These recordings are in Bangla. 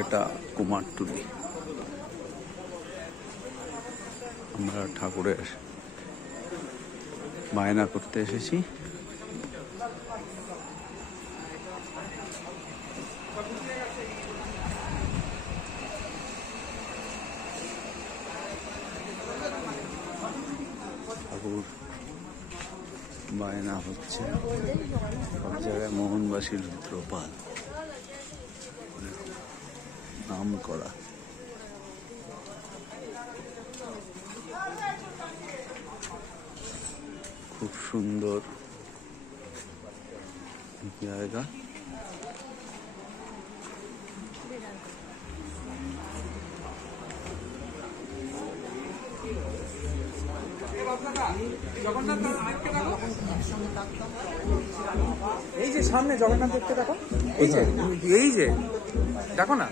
এটা কুমারটুলি। আমরা ঠাকুরের বায়না করতে এসেছি। ঠাকুর বায়না হচ্ছে সব জায়গায়। মোহনবাসী রুদ্রপাল নাম করা। খুব সুন্দর জায়গা। এই যে সামনে জগন্নাথ দেখতে দেখো, এই যে দেখো না।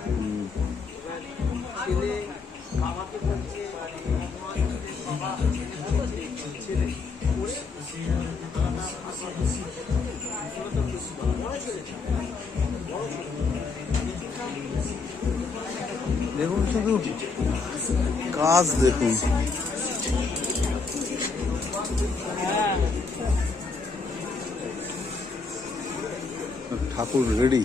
দেখুন শুধু কাজ দেখুন। ঠাকুর রেডি।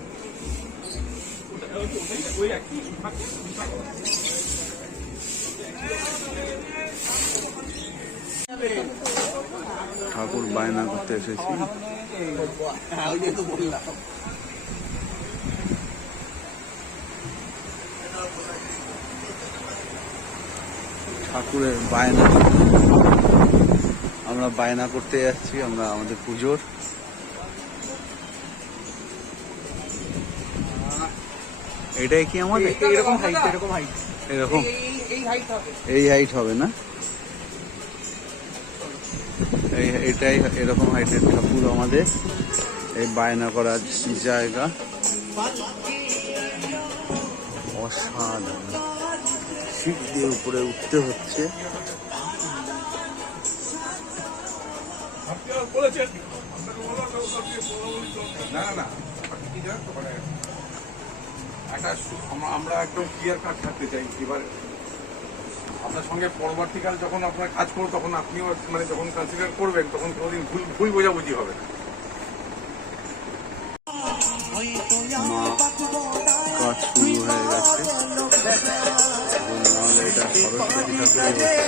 ঠাকুর বায়না করতে এসেছি। ঠাকুরের বায়না আমরা বায়না করতে যাচ্ছি। আমরা আমাদের পুজোর এটাই কি আমাদের এরকম হাইট, এরকম হাইট, এরকম এই হাইট হবে না? এটাই এরকম হাইটের ঠাকুর আমাদের। এই বায়না করার জায়গা অসাধারণ। সিট দিয়ে উপরে উঠতে হচ্ছে। আমরা একদম ক্লিয়ার কাট থাকতে চাই। এবার আপনার সঙ্গে পরবর্তীকাল যখন আপনার কাজ করবো তখন আপনিও মানে যখন কনসিডার করবেন তখন কোনোদিন ভুল বোঝাবুঝি হবে না। কাজ শুরু হয়ে গেছে। নাহলে এটা সরস্বতী ঠাকুরের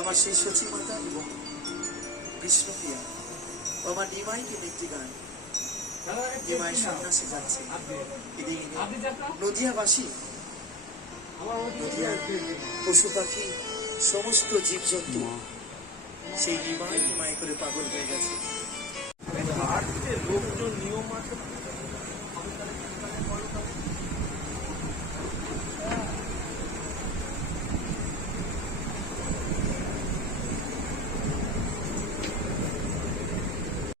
আমার সেই সচিমাতা এবং বিষ্ণুপ্রিয়া ও আমার নিমাইকে একটি গান। নিমাই সন্ন্যাসে যাচ্ছে। নদিয়াবাসী, নদিয়ার পশু পাখি সমস্ত জীবজন্তু সেই নিমাই করে পাগল হয়ে গেছে। লোকজন নিয়ম আছে।